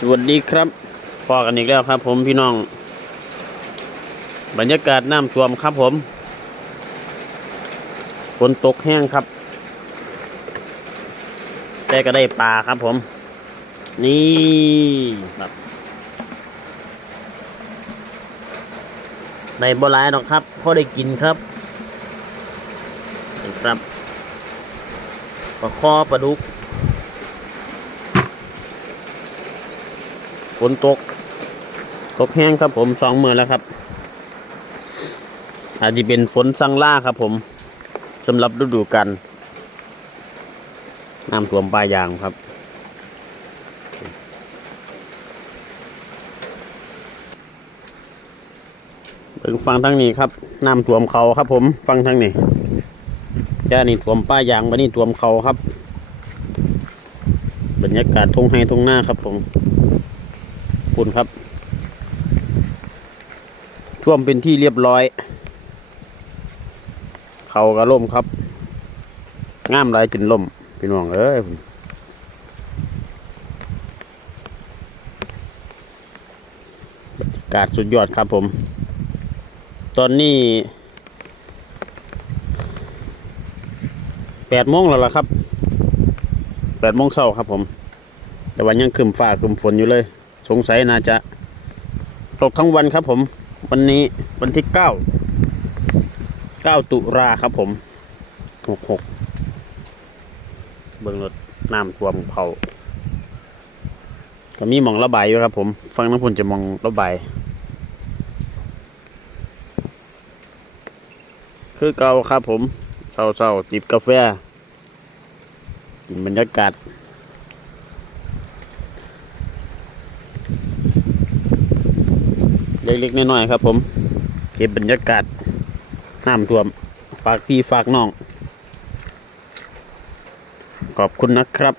สวัสดีครับพอกันอีกแล้วครับ ผมพี่น้อง บรรยากาศน้ำท่วมครับผมฝนตกแห้งครับ แต่ก็ได้ปลาครับผม นี่แบบในบ่หลายหรอกครับพอได้กินครับนะครับปลาคอปลาดุก ฝนตก ตกแห้งครับผมสองมือแล้วครับ อาจจะเป็นฝนสังล่าครับผมสำหรับฤดูกาลน้ำท่วมปลายยางครับ ถึงฟังทั้งนี้ครับน้ำท่วมเขาครับผมฟังทั้งนี้ย่านี่ท่วมป้ายางบันนี้ท่วมเขาครับ บรรยากาศทงไฮทงหน้าครับผม คุณครับ ท่วมเป็นที่เรียบร้อย เขากระล่มครับงามลายจนล่มพี่น้องเอ้ยบรรยากาศสุดยอดครับผม ตอนนี้แปดโมงแล้วล่ะครับแปดโมงเช้าครับผม แต่วันยังครึมฟ้าครึมฝนอยู่เลย สงสัยน่าจะตกทั้งวันครับผม วันนี้วันที่เก้าเก้าตุลาครับผมหกหกเบื้องรถน้ำท่วมเขาก็มีมองระบายอยู่ครับ ผม ฟังน้ำพุนจะมองระบาย คือเก่าครับผมเศร้าๆจิบกาแฟกินบรรยากาศ เล็กๆน้อยๆครับ ผมเก็บบรรยากาศน้ำท่วมฝากพี่ฝากน้อง ขอบคุณนะครับ